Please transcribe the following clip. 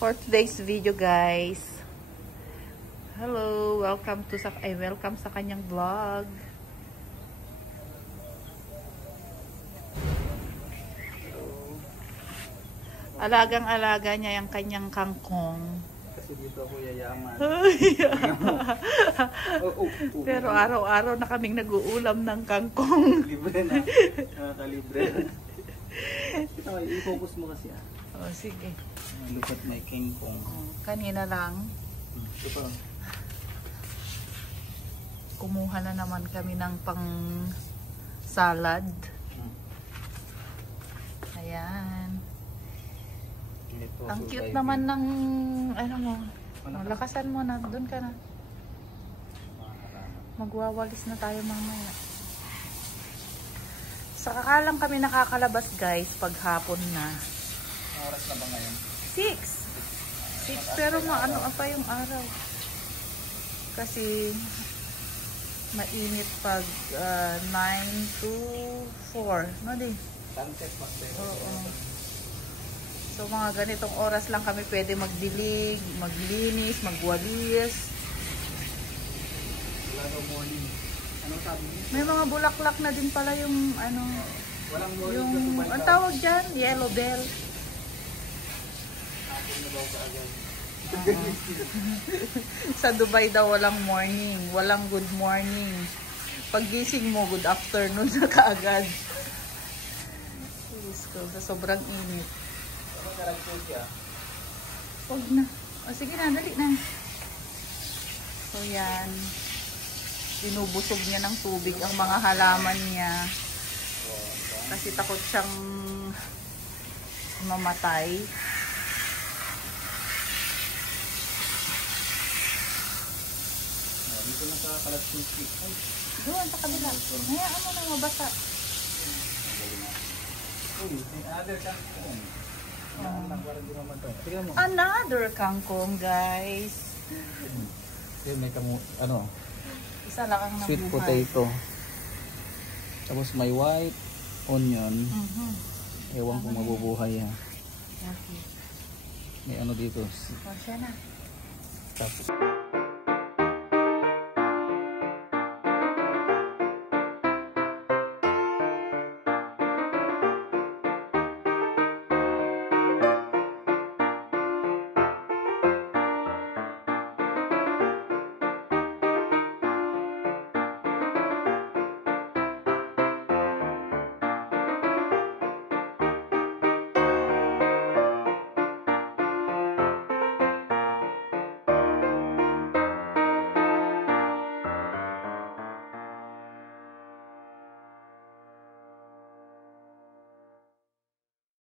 for today's video, guys. Hello, welcome sa kanyang vlog. Alagang-alaga niya yung kanyang kangkong. Kasi dito ako yayaman. Pero araw-araw na kaming nag-uulam ng kangkong. Libre na. Nakakalibre. Ito, i-focus mo kasi ah. Oh, sige. Look at my kangkong. Kanina lang, Ito pa. kumuha na naman kami ng pang salad. Ayan. Ito, Ang cute naman ng ano mo. Lakasan mo na, doon ka na. Magwawalis na tayo mamaya. Saka lang kami nakakalabas, guys, pag hapon na. Oras na ba ngayon? 6 pero ano pa yung araw. Kasi mainit pag 9 to 4. No, di? Sunset mas better. Oo. So mga ganitong oras lang kami pwede magdilig, maglinis, magwalis. Wala daw morning. Ano sabi niyo? May mga bulaklak na din pala yung ano, Walang morning yung sa Dubai. ang tawag dyan, yellow bell. Hapon na daw kaagad. Sa Dubai daw walang morning, walang good morning. Paggising mo, good afternoon na kaagad. Sa sobrang init. Ano karagpo siya? Huwag na. O sige na, dali na. So yan. Binubusog niya ng tubig ang mga halaman niya. Kasi takot siyang mamatay. Dito na sa Kalatsuki. Ay, Doon sa kabila. Hayaan mo na mabasa. uy, may other kangkong. Parang di naman to. Tignan mo. Another kangkong, guys. Yan may ano, Isa lang ang sweet nabuhay. potato. Tapos may white onion. Ewan kung mabubuhay ha. Okay. May ano dito. O, siya na. Tapos